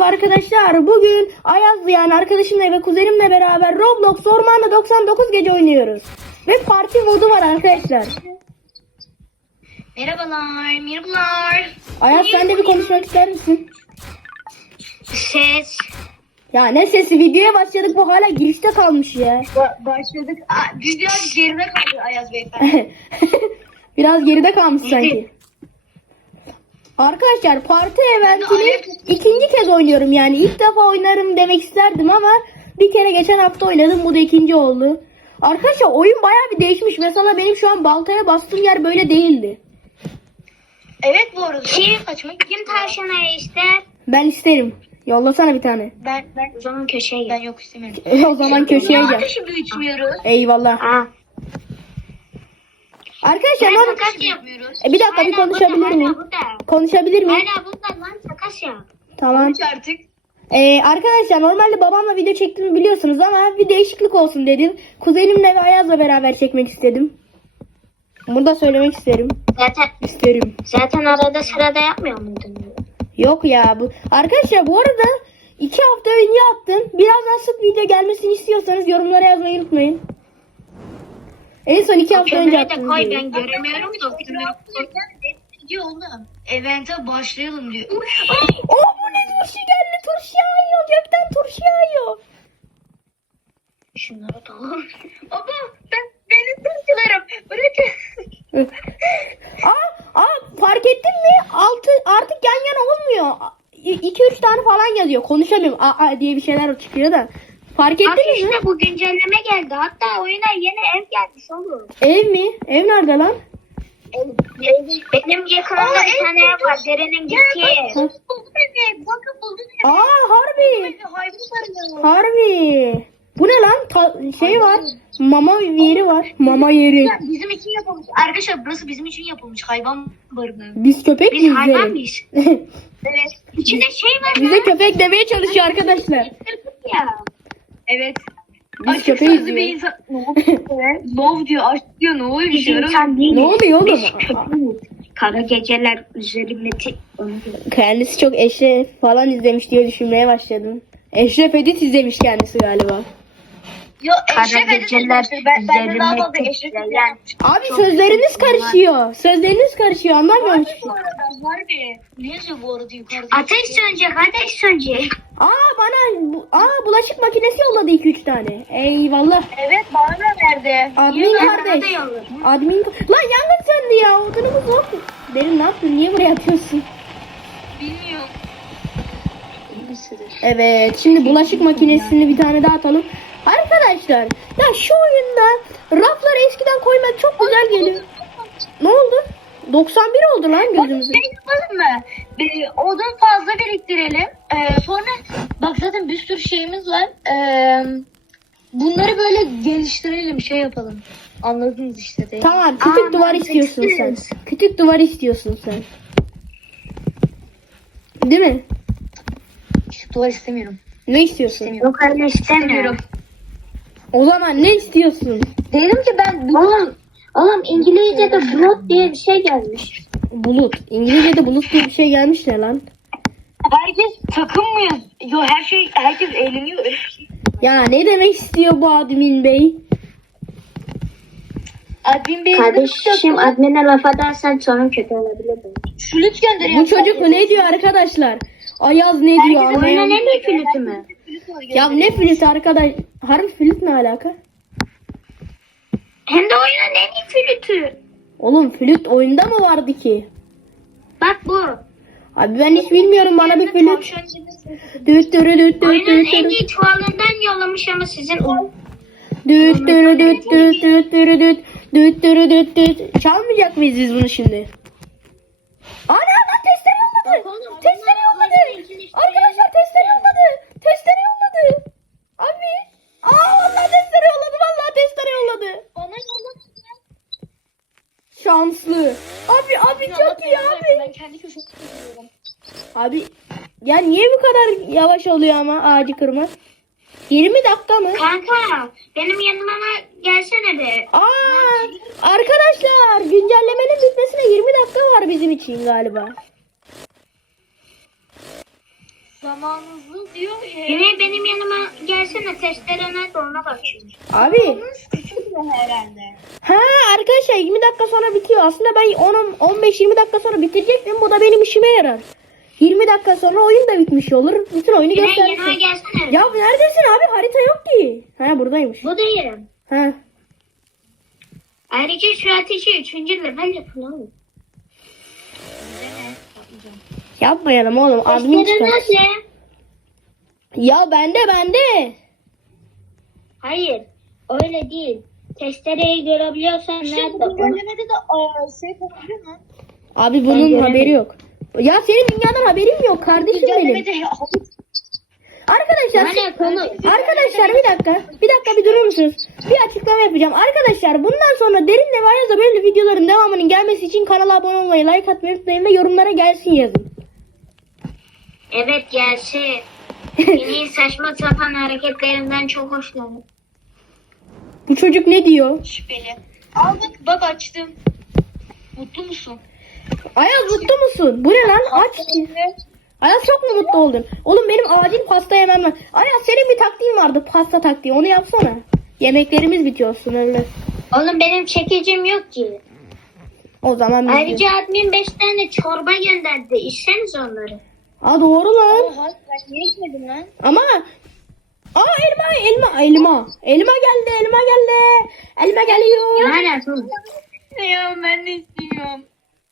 merhaba arkadaşlar. Bugün Ayaz yani arkadaşımla ve kuzenimle beraber Roblox Ormanda 99 gece oynuyoruz. Ve parti modu var arkadaşlar. Merhabalar, merhabalar. Ayaz sen de bir konuşmak ister misin? Ses. Ya ne sesi videoya başladık bu hala girişte kalmış ya. Ba- başladık. Aa, biz biraz geride kaldı Ayaz Beyefendi. Biraz geride kalmış sanki. Arkadaşlar parti eventini ikinci kez oynuyorum yani ilk defa oynarım demek isterdim ama bir kere geçen hafta oynadım bu da ikinci oldu. Arkadaşlar oyun bayağı bir değişmiş. Mesela benim şu an baltaya bastığım yer böyle değildi. evet bu arada. Kim, kim tavşana ister? Ben isterim. Yollasana bir tane. Ben, ben o zaman köşeye gel. Ben yok istemiyorum. E, o zaman köşeye gel. ateşi büyütmüyoruz? Eyvallah. Aa. Arkadaşlar normal- takas yapmıyoruz. E, bir dakika, bir Hala konuşabilir burada, miyim? Hala burada. konuşabilir miyim? Hala burada lan takas yap. Tamam. artık. Ee, arkadaşlar normalde babamla video çektiğimi biliyorsunuz ama bir değişiklik olsun dedim. Kuzenimle ve Ayaz'la beraber çekmek istedim. Bunu da söylemek isterim. Zaten İsterim. zaten arada sırada yapmıyor muydun? Yok ya bu. Arkadaşlar bu arada iki hafta önce attım. Biraz daha sık video gelmesini istiyorsanız yorumlara yazmayı unutmayın. En son iki hafta önce attım. koy ben göremiyorum da. Kömür oğlum. Event'e başlayalım diyor. Oh bu ne turşu geldi turşu yağıyor gökten turşu yağıyor. Şunları da alalım. Baba ben benim turşularım. Bırakın. aa, aa fark ettin mi? Altı artık yan yana olmuyor. 2-3 tane falan yazıyor. Konuşamıyorum. Aa, aa diye bir şeyler çıkıyor da. Fark Bak ettiniz mi? işte bu güncelleme geldi. Hatta oyuna yeni ev gelmiş oğlum. Ev mi? Ev nerede lan? Benim yakınımda bir tane ev var. Derenin gittiği. Bakın buldum. Aa harbi. Harbi. Bu ne lan? Ta- şey var. Mama yeri var. Mama yeri. Bizim için yapılmış. Arkadaşlar burası bizim için yapılmış. Hayvan barınağı. Biz köpek Biz miyiz? hayvan mıyız? Evet. İçinde şey var. Bize köpek demeye çalışıyor arkadaşlar. Ya. Evet. Biz köpeğiz bir diyor. insan. Love diyor, aşk diyor. Ne oluyor bir şey? Ne oluyor oğlum? Kara geceler üzerimde tek Kendisi çok Eşref falan izlemiş diye düşünmeye başladım. Eşref Edit izlemiş kendisi galiba. Yo Eşref Edip geceler ben, ben de daha üzerime fazla Eşref titreyen Abi sözleriniz karışıyor. Sözleriniz karışıyor anlamıyor musun? Bu arada harbi. Ne yazıyor bu arada yukarıda? Ateş sönecek, ateş sönecek. Aa bana bu- aa bulaşık makinesi yolladı 2-3 tane. Eyvallah. Evet bana da verdi. Admin kardeş. Admin Lan yangın söndü ya. Odunumuz yok. Benim ne yaptın? Niye buraya atıyorsun? Bilmiyorum. Evet. Şimdi bulaşık makinesini bir tane daha atalım. Arkadaşlar ya şu oyunda rafları eskiden koymak çok güzel geliyor. Ne oldu? 91 oldu lan gözümüzde. Şey yapalım mı? Bir odun fazla biriktirelim. Ee, sonra bak zaten bir sürü şeyimiz var. Ee, bunları böyle geliştirelim şey yapalım. Anladınız işte değil mi? Tamam küçük Aa, duvar istiyorsun sen. Küçük duvar istiyorsun sen. Değil mi? Küçük duvar istemiyorum. Ne istiyorsun? İstemiyorum. Yok öyle istemiyorum. O zaman ne istiyorsun? Dedim ki ben Oğlum, oğlum İngilizce'de blot diye bir şey gelmiş. Bulut. İngilizce'de bulut diye bir şey gelmiş ne lan? herkes takım mıyız? Yo her şey herkes eğleniyor. Şey. Ya ne demek istiyor bu admin bey? Admin Bey Kardeşim admine laf edersen sorun kötü olabilir. Flüt gönderiyor. Bu çocuk ne diyor arkadaşlar? Ayaz ne diyor? Oyuna Anlayamadım. ne diyor flütü mü? Ya ne flüt arkadaş? Harbi flüt ne alaka? Hem de oyunun en iyi flütü. Oğlum flüt oyunda mı vardı ki? Bak bu. Abi ben hiç bilmiyorum bana bir flüt. Düt dürü düt düt Oyunun düt en dürü. iyi çuvalından yollamış ama sizin o. Düt dürü düt düt düt dürü düt düt dürü düt düt. Çalmayacak mıyız biz bunu şimdi? Ana lan testere yolladı. Testere yolladı. Arkadaşlar testere yolladı. Testere yolladı. Abi. Aa vallahi testere yolladı. Vallahi testere yolladı. Bana yolladı. Şanslı. Abi abi çok iyi abi. Ben kendi gidiyorum. Abi ya niye bu kadar yavaş oluyor ama ağacı kırmak? 20 dakika mı? Kanka benim yanıma gelsene be. Aa, arkadaşlar güncellemenin bitmesine 20 dakika var bizim için galiba. Zamanınızı diyor ya. Yine benim yanıma gelsene testere nerede ona bakayım. Abi. Küçük mü herhalde? Ha arkadaşlar 20 dakika sonra bitiyor. Aslında ben 10 15-20 dakika sonra bitirecektim. Bu da benim işime yarar. 20 dakika sonra oyun da bitmiş olur. Bütün oyunu Yine yanıma göstersin. gelsene. Ya neredesin abi? Harita yok ki. Ha buradaymış. Bu değilim. Ha. Ayrıca şu ateşi 3. level yapalım. Yapmayalım oğlum. Admin çıkar. Ya bende bende. Hayır. Öyle değil. Testereyi görebiliyorsan Şey, nerede? de aa, şey yapabiliyor mu? Abi bunun göremedim. haberi yok. Ya senin dünyadan haberin yok kardeşim benim. Arkadaşlar Yani konu. Arkadaşlar bir dakika. Bir dakika bir durur musunuz? Bir açıklama yapacağım. Arkadaşlar bundan sonra Derinle ve Ayaz'a böyle videoların devamının gelmesi için kanala abone olmayı, like atmayı unutmayın ve yorumlara gelsin yazın. Evet gerçi. Senin saçma sapan hareketlerinden çok hoşlanıyorum. Bu çocuk ne diyor? şüpheli. Al bak, bak açtım. Mutlu musun? Ayaz mutlu musun? Bu ne lan? Aç. Ayaz çok mu mutlu oldun? Oğlum benim acil pasta yemem var. Ayaz senin bir taktiğin vardı. Pasta taktiği. Onu yapsana. Yemeklerimiz bitiyor sınırlı. Oğlum benim çekicim yok ki. O zaman biz... Ayrıca admin 5 tane çorba gönderdi. İçseniz onları. Aa doğru lan. Oha ben niye içmedim lan? Ama Aa elma elma elma. Elma geldi elma geldi. Elma geliyor. Yani. Ya ben de istiyorum.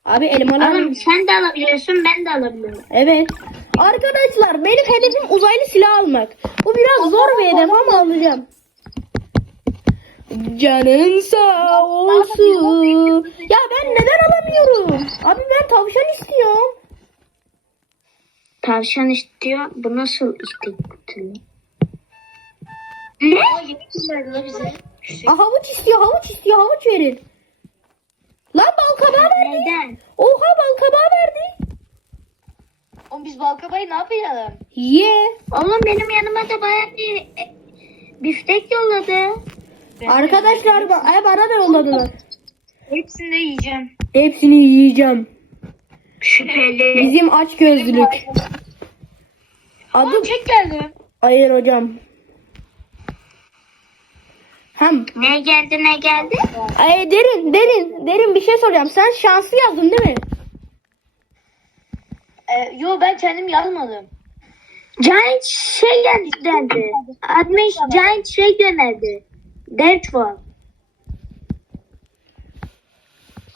Abi elmalar. Oğlum sen de alabiliyorsun ben de alabiliyorum. Evet. Arkadaşlar benim hedefim uzaylı silah almak. Bu biraz zor bir hedef ama alacağım. Canın sağ olsun. Ya ben neden alamıyorum? Abi ben tavşan istiyorum. Tavşan istiyor. Bu nasıl gönderdi la bize. Aa, havuç istiyor havuç istiyor havuç verin. Lan bal kabağı verdi. Neden? Oha bal kabağı verdi. Oğlum biz balkabayı ne yapalım? Ye. Oğlum benim yanıma da baya bir e, biftek yolladı. Arkadaşlar ba- ay bana da yolladılar. Hepsini de yiyeceğim. Hepsini yiyeceğim. Şüpheli. Bizim aç gözlülük. Adı Aa çek geldi. Hayır hocam. Hem Ne geldi ne geldi? ay derin derin derin bir şey soracağım. Sen şanslı yazdın değil mi? Ee, yo ben kendim yazmadım. Giant şey geldi. Admin Giant şey gönderdi. Deadpool.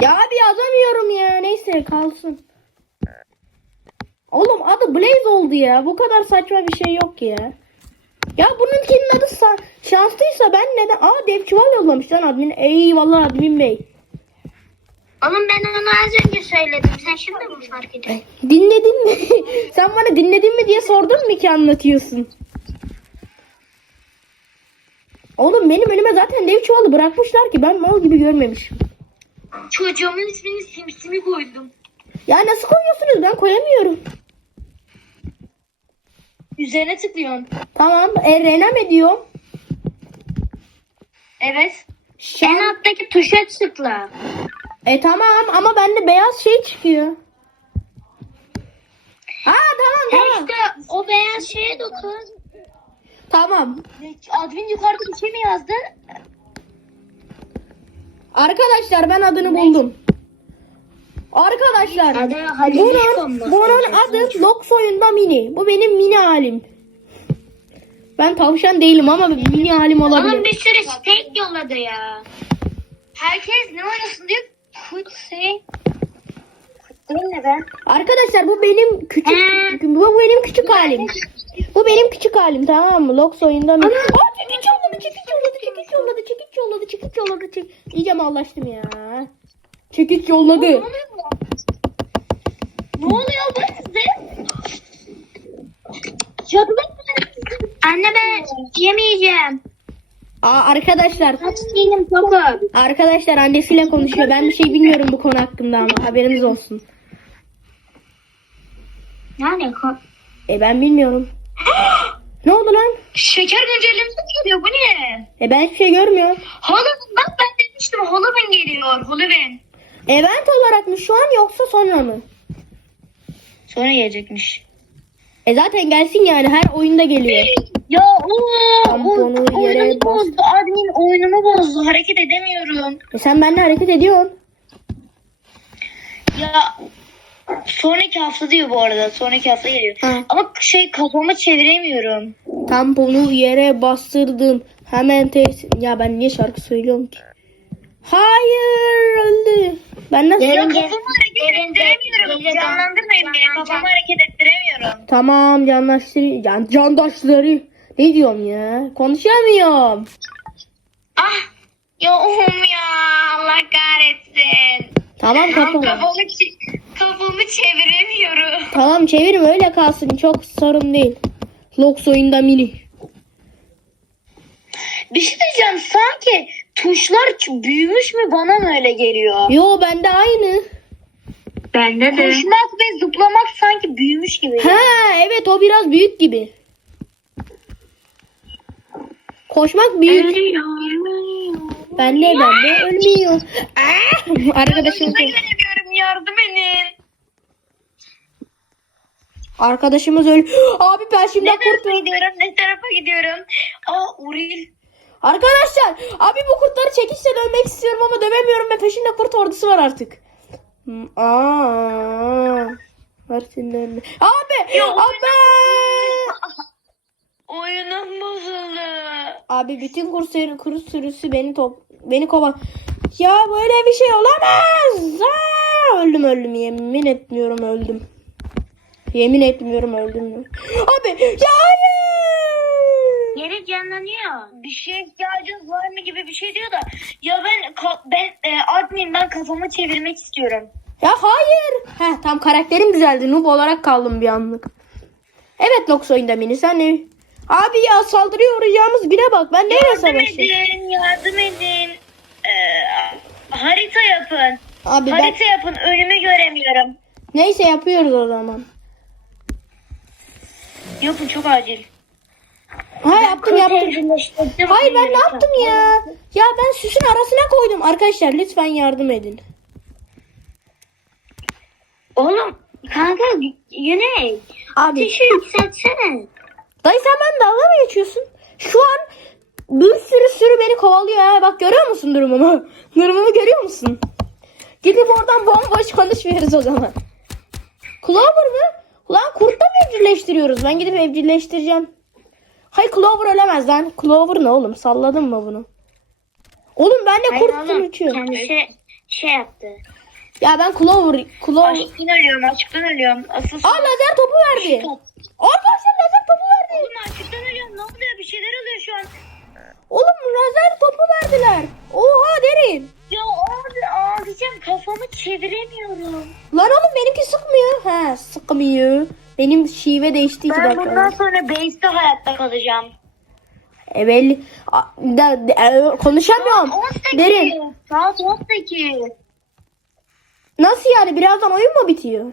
Ya abi yazamıyorum ya. Neyse kalsın. Oğlum adı Blaze oldu ya. Bu kadar saçma bir şey yok ya. Ya bununkinin adı sa- şanslıysa ben neden? Aa dev çuval yollamış lan admin. Eyvallah admin bey. Oğlum ben onu az önce söyledim. Sen şimdi mi fark ediyorsun? Dinledin mi? Sen bana dinledin mi diye sordun mu ki anlatıyorsun? Oğlum benim önüme zaten dev çuvalı bırakmışlar ki ben mal gibi görmemişim. Çocuğumun ismini Simsimi koydum. Ya nasıl koyuyorsunuz? Ben koyamıyorum. Üzerine tıklıyorsun. Tamam. E, Renem ediyorum. Evet. Şan... En alttaki tuşa tıkla. E tamam ama bende beyaz şey çıkıyor. Aa tamam tamam. İşte o beyaz şeye dokun. Tamam. Admin yukarıda bir şey mi yazdı? Arkadaşlar ben adını buldum. Arkadaşlar Adı Halil bunun, bunun adı Lox oyunda mini. Bu benim mini halim. Ben tavşan değilim ama mini halim olabilir. bir sürü steak yolladı ya. Herkes ne oynasın diyor. Kutsi. Arkadaşlar bu benim küçük He. bu benim küçük halim. Bu benim küçük halim tamam mı? Lox oyunda mini. Aa çekiç yolladı çekiç yolladı çekiç yolladı çekiç yolladı çekiç yolladı çek. İyice mallaştım ya. Çekiç yolladı. Ne oluyor bu size? Cadılar Anne ben yemeyeceğim. Aa arkadaşlar Aç değilim tokum. Arkadaşlar annesiyle konuşuyor. Ben bir şey bilmiyorum bu konu hakkında ama haberiniz olsun. Yani ko- E ben bilmiyorum. ne oldu lan? Şeker güncellemesi geliyor bu ne? E ben hiçbir şey görmüyorum. Halloween bak ben demiştim Halloween geliyor Halloween. Event olarak mı şu an yoksa sonra mı? Sonra gelecekmiş. E zaten gelsin yani her oyunda geliyor. Ya o Tamponu o- yere oyunumu bozdu. Admin oyunumu bozdu. Hareket edemiyorum. E sen benimle hareket ediyorsun. Ya sonraki hafta diyor bu arada. Sonraki hafta geliyor. Ha. Ama şey kafamı çeviremiyorum. Tamponu yere bastırdım. Hemen tes... Ya ben niye şarkı söylüyorum ki? Hayır öldü. Ben nasıl... Ya Derin- kafamı hareket derin- ettiremiyorum. derin- Canlandırmayın beni. Kafamı hareket ettiremiyorum. Tamam candaşları... Can, candaşları... Ne diyorum ya? Konuşamıyorum. Ah. Yoğum ya. Allah kahretsin. Tamam kafam. Kafamı, çe- kafamı çeviremiyorum. Tamam çevirim öyle kalsın. Çok sorun değil. Lox oyunda mini. Bir şey diyeceğim. Sanki tuşlar büyümüş mü bana mı öyle geliyor? Yo bende aynı. Bende Koşmak ve zıplamak sanki büyümüş gibi. Ha evet o biraz büyük gibi. Koşmak büyük. Bende bende ölmüyor. Ah! Arkadaşım Göremiyorum yardım edin. arkadaşımız öl. Abi ben şimdi Ne kurt. tarafa gidiyorum ne tarafa gidiyorum. Aa Uril. Arkadaşlar abi bu kurtları çekişle dövmek istiyorum ama dövemiyorum ve peşinde kurt ordusu var artık. Hmm, Aa. Önüne. Abi! Ya, abi! Oyunum bozuldu. Abi bütün kurt kurt sürüsü beni top beni kova. Ya böyle bir şey olamaz. Aa, öldüm öldüm yemin etmiyorum öldüm. Yemin etmiyorum öldüm. Abi ya hayır. Yeri canlanıyor. Bir şeye ihtiyacınız var mı gibi bir şey diyor da. Ya ben ben e, admin ben kafamı çevirmek istiyorum. Ya hayır. Heh, tam karakterim düzeldi. Noob olarak kaldım bir anlık. Evet Nox oyunda mini sen ne? Abi ya saldırıya uğrayacağımız bire bak. Ben neyle Yardım savaşayım? edin, yardım edin. Ee, harita yapın. Abi ben Harita yapın. Önümü göremiyorum. neyse yapıyoruz o zaman. Yapın çok acil. Ha yaptım yaptım. Hayır ben ne yaptım ya? Ya ben süsün arasına koydum. Arkadaşlar lütfen yardım edin. Oğlum kanka Güney. Abi Ateşi yükseltsene. dayı sen ben dalga mı geçiyorsun? Şu an bir sürü sürü beni kovalıyor ha. Bak görüyor musun durumumu? Durumumu görüyor musun? Gidip oradan bomboş konuşmuyoruz o zaman. Clover mı? Ulan kurtla mı evcilleştiriyoruz? Ben gidip evcilleştireceğim. Hayır Clover ölemez lan. Clover ne oğlum? Salladın mı bunu? Oğlum ben de Hayır kurt oğlum, uçuyor. Kendisi şey yaptı. Ya ben Clover, Clover. Açıktan ölüyorum, açıktan ölüyorum. Asıl Aa lazer topu verdi. Arkadaşlar lazer topu verdi. Oğlum açıktan ölüyorum. Ne oluyor? Bir şeyler oluyor şu an. Oğlum lazer topu verdiler. Oha derin. Ya abi ağlayacağım. Kafamı çeviremiyorum. Lan oğlum benimki sıkmıyor. He sıkmıyor. Benim şive değişti iki Ben bundan sonra base'de hayatta kalacağım. E belli. A- da, de- e, konuşamıyorum. 18. Derin. Saat 18. Nasıl yani? Birazdan oyun mu bitiyor?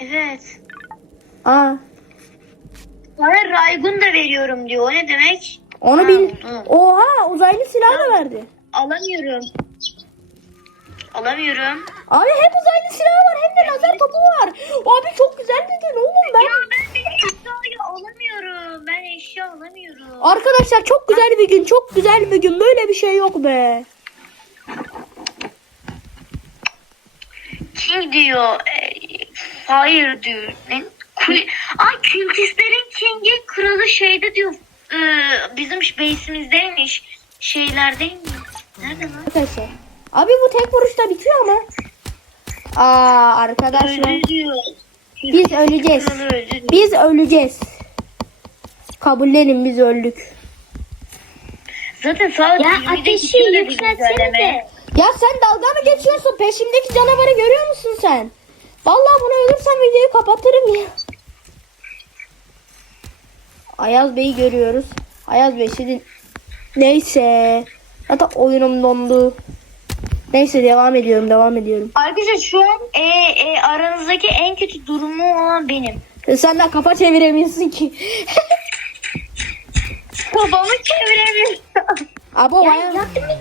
Evet. Aa. Bana Raygun da veriyorum diyor. O ne demek? Onu bil. Oha uzaylı silah da verdi. Alamıyorum. Alamıyorum. Abi hem uzaylı silah var hem de lazer topu var. Abi çok güzel gün oğlum ben. Ya ben bir eşyayı alamıyorum. Ben eşya alamıyorum. Arkadaşlar çok güzel bir gün. Çok güzel bir gün. Böyle bir şey yok be. King diyor. E, fire diyor. Ne? Kul Ay kültistlerin King'i kralı şeyde diyor. E, bizim base'imizdeymiş. Şeylerdeymiş. Nerede lan? Arkadaşlar. Abi bu tek vuruşta bitiyor ama. Aa arkadaşlar. Biz öleceğiz. Biz öleceğiz. Kabullenin biz öldük. Zaten saat Ya 20'de ateşi yükseltsene de. Ya sen dalga mı geçiyorsun? Peşimdeki canavarı görüyor musun sen? Vallahi bunu ölürsem videoyu kapatırım ya. Ayaz Bey'i görüyoruz. Ayaz Bey sizin... Neyse. Zaten oyunum dondu. Neyse devam ediyorum devam ediyorum. Arkadaşlar şu an e, e, aranızdaki en kötü durumu olan benim. Sen de kafa çeviremiyorsun ki. Kafamı çeviremiyorum. Abo Ya bayağı... yardım et.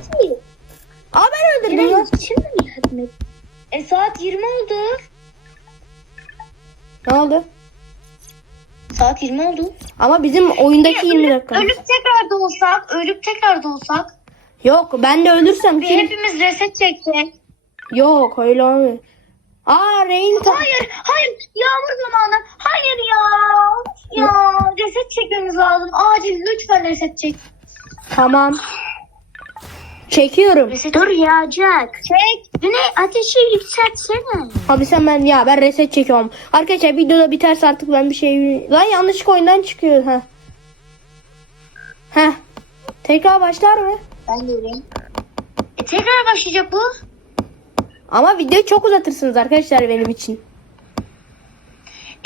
Aa ben öldürdüm lan. Şimdi mi yardım et? E saat 20 oldu. Ne oldu? Saat 20 oldu. Ama bizim oyundaki 20 dakika. Ölüp tekrar doğsak, ölüp tekrar doğsak. Yok ben de ölürsem Bir kim? hepimiz reset çeksek. Yok öyle olmuyor. Aa Rain ta- Hayır, hayır. Yağmur zamanı. Hayır ya. Ya reset çekmemiz lazım. Acil lütfen reset çek. Tamam. Çekiyorum. Dur yağacak. Çek. Güney ateşi yükseltsene. Abi sen ben ya ben reset çekiyorum. Arkadaşlar videoda biterse artık ben bir şey... Lan yanlış oyundan çıkıyor. ha. Heh. Tekrar başlar mı? Ben de öyleyim. E, tekrar başlayacak bu. Ama videoyu çok uzatırsınız arkadaşlar benim için.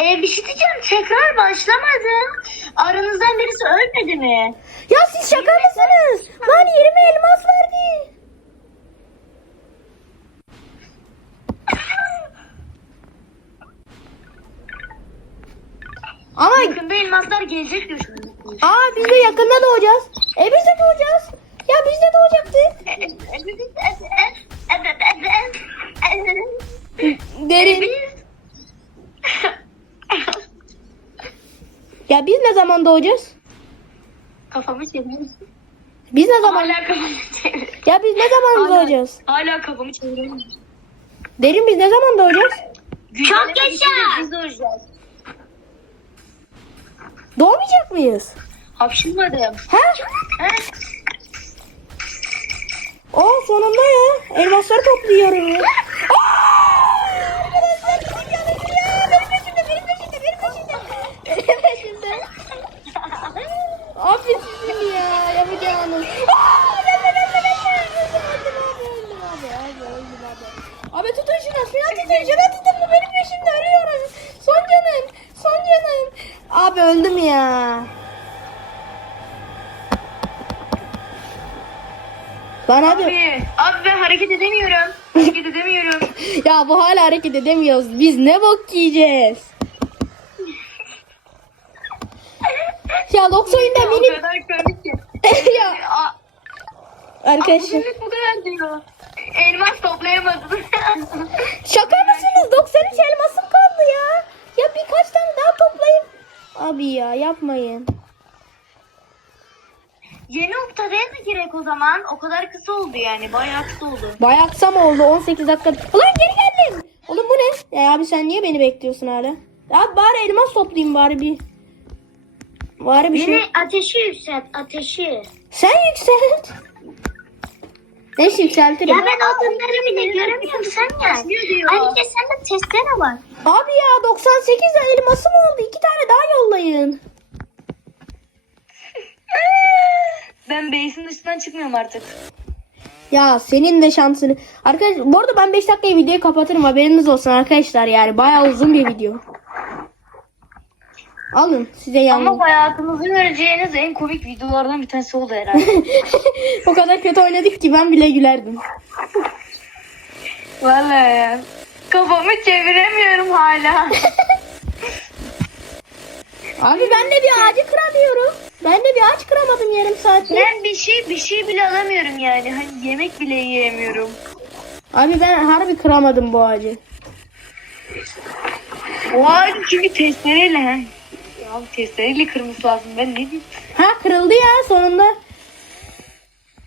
Ee, bir şey diyeceğim. Tekrar başlamadı. Aranızdan birisi ölmedi mi? Ya siz şaka mısınız? Lan 20 elmas verdi. Ama Yakında elmaslar gelecek diyor şimdi. aa biz de yakında doğacağız. E biz de doğacağız. Biz de doğacaktık. Derin. Ya biz ne zaman doğacağız? Kafamı çeviriyorum. Biz ne zaman? Hala kafamı çeviriyorum. Ya biz ne zaman Hala- doğacağız? Hala kafamı çeviriyorum. Derin biz ne zaman doğacağız? Çok yaşa. Biz de olacağız. Doğmayacak mıyız? Hapşırmadım. Ha? O sonunda ya. Elmasları topluyorum ya. Aa! Arkadaşlar bizim yanımda ya. Benim peşimde, benim peşimde, benim peşimde. Benim peşimde. Abi sizin ya yapacağınız. Aa! Gelme gelme gelme. Öldüm öldüm abi öldüm abi. Abi öldüm abi. Abi tutun şunu. Şunu tutun. Şunu tutun. Bu benim peşimde ölüyorum. Son canım. Son canım. Abi öldüm ya. Lan hadi. Abi, abi ben hareket edemiyorum. Hareket edemiyorum. Ya bu hala hareket edemiyoruz. Biz ne bok yiyeceğiz? ya Lox oyunda o mini... ya arkadaşlar. Bu kadar diyor. Elmas toplayamadım. Şaka mısınız? 93 elmasım kaldı ya. Ya birkaç tane daha toplayayım. Abi ya yapmayın. Yeni noktaya mı girek o zaman? O kadar kısa oldu yani. Bayağı kısa oldu. Bayağı kısa mı oldu? 18 dakika. Ulan geri geldim. Oğlum bu ne? Ya abi sen niye beni bekliyorsun hala? Ya bari elmas toplayayım bari bir. Bari bir şey. Güney ateşi yükselt ateşi. Sen yükselt. Neyse yükseltirim. Ya ben odunları bile göremiyorum sen gel. Ayrıca sende testere var. Abi ya 98 elmasım oldu. İki tane daha yollayın. Ben base'in dışından çıkmıyorum artık. Ya senin de şansını. Arkadaşlar bu arada ben 5 dakikaya videoyu kapatırım haberiniz olsun arkadaşlar yani bayağı uzun bir video. Alın size yalnız. Ama hayatınızı göreceğiniz en komik videolardan bir tanesi oldu herhalde. o kadar kötü oynadık ki ben bile gülerdim. Vallahi ya. Kafamı çeviremiyorum hala. Abi ben de bir ağacı kıramıyorum. Ben de bir ağaç kıramadım yarım saatte. ben bir şey bir şey bile alamıyorum yani. Hani yemek bile yiyemiyorum. Abi ben harbi kıramadım bu ağacı. O ağacı çünkü testereyle ha. Ya testereyle kırması lazım. Ben ne diyeyim? Ha kırıldı ya sonunda.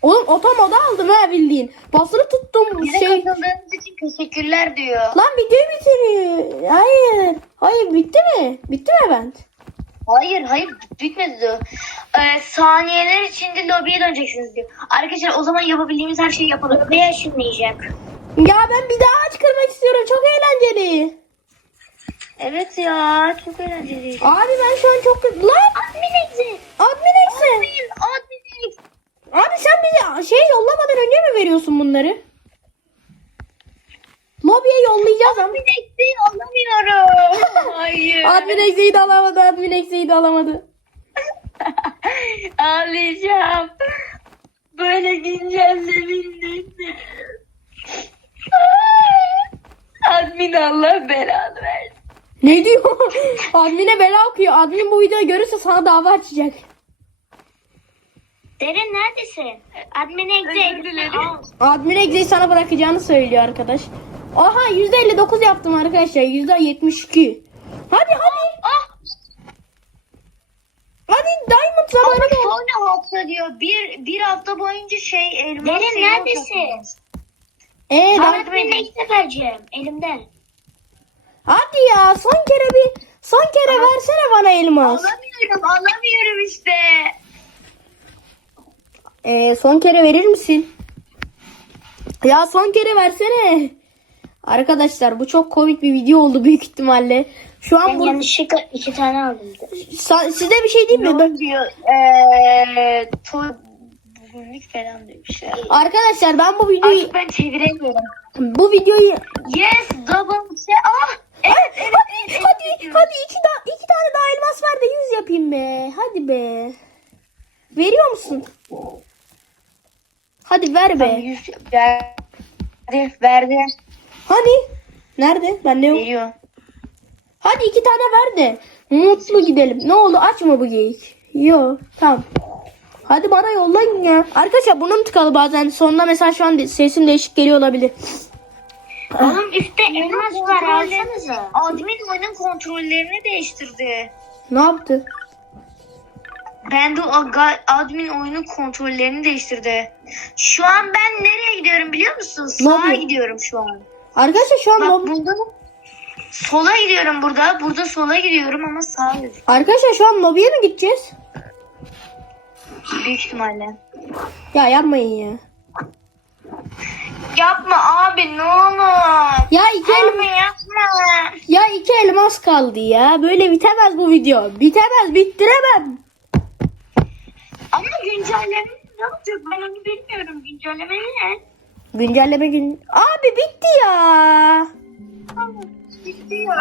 Oğlum otomoda aldım ha bildiğin. Basılı tuttum Bize şey. katıldığınız için teşekkürler diyor. Lan videoyu bitiriyor. Hayır. Hayır bitti mi? Bitti mi event? Hayır hayır bitmedi diyor. Ee, saniyeler içinde lobiye döneceksiniz diyor. Arkadaşlar o zaman yapabildiğimiz her şeyi yapalım. Ne yaşanmayacak? Ya ben bir daha ağaç kırmak istiyorum. Çok eğlenceli. Evet ya çok eğlenceli. Abi ben şu an çok... Lan! Admin exit. Admin eksi. Admin, admin. Abi sen bize şey yollamadan önce mi veriyorsun bunları? Lobiye yollayacağız ama. Admin eksiği alamıyorum. Admin eksiği de alamadı. Admin eksiği de alamadı. Ağlayacağım. Böyle güncellemin Admin Allah belanı versin. Ne diyor? Admin'e bela okuyor. Admin bu videoyu görürse sana dava açacak. Derin neredesin? Admin. Al. Admin eksiği sana bırakacağını söylüyor arkadaş. Aha %59 yaptım arkadaşlar. %72. Hadi hadi. Ah! sonra hafta diyor. Bir, bir hafta boyunca şey elmas Derin şeyi neredesin? Ee, ben- Sana bir vereceğim elimden. hadi ya son kere bir son kere versene bana elmas. Alamıyorum alamıyorum işte. Ee, son kere verir misin? Ya son kere versene. Arkadaşlar bu çok komik bir video oldu büyük ihtimalle. Şu an Ben bu yanlışlıkla iki tane aldım. Sa- size bir şey diyeyim mi? Ben- diyor? Eee to bugünlük falan diyor bir şey. Arkadaşlar ben bu videoyu Artık ben çeviremiyorum. bu videoyu Yes double şey. Ah! Evet evet. hadi hadi hadi iki, da, iki tane daha elmas ver de yüz yapayım be. Hadi be. Veriyor musun? Hadi ver be. Yüz verdi. Verdi. Hani? Nerede? Bende yok. Veriyor. Hadi iki tane ver de. Mutlu gidelim. Ne oldu? Açma bu geyik. Yo tamam. Hadi bana yollayın ya. Arkadaşlar burnum tıkalı bazen. Sonunda mesela şu an sesim değişik geliyor olabilir. Oğlum üstte elmas var alsanıza. Admin oyunun kontrollerini değiştirdi. Ne yaptı? Ben de o admin oyunun kontrollerini değiştirdi. Şu an ben nereye gidiyorum biliyor musun? Sağa gidiyorum şu an. Arkadaşlar şu an Bak mob... burada sola gidiyorum burada. Burada sola gidiyorum ama sağa gidiyorum. Arkadaşlar şu an mobiye mi gideceğiz? Büyük ihtimalle. Ya yapmayın ya. Yapma abi ne olur. Ya iki elim... Abi yapma. Ya iki elmas kaldı ya. Böyle bitemez bu video. Bitemez, bittiremem. Ama güncelleme ne yapacak ben onu bilmiyorum. Güncelleme ne? Güncelleme gün... Abi bitti ya. Bitti ya.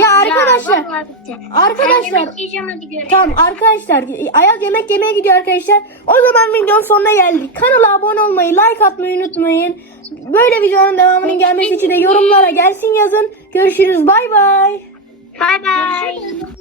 Ya arkadaşlar. Ya. Ben Arkadaşlar. yemek yiyeceğim hadi görüşürüz. Tamam arkadaşlar. Ayaz yemek yemeye gidiyor arkadaşlar. O zaman videonun sonuna geldik. Kanala abone olmayı, like atmayı unutmayın. Böyle videonun devamının gelmesi için de yorumlara gelsin yazın. Görüşürüz. Bay bay. Bye bye.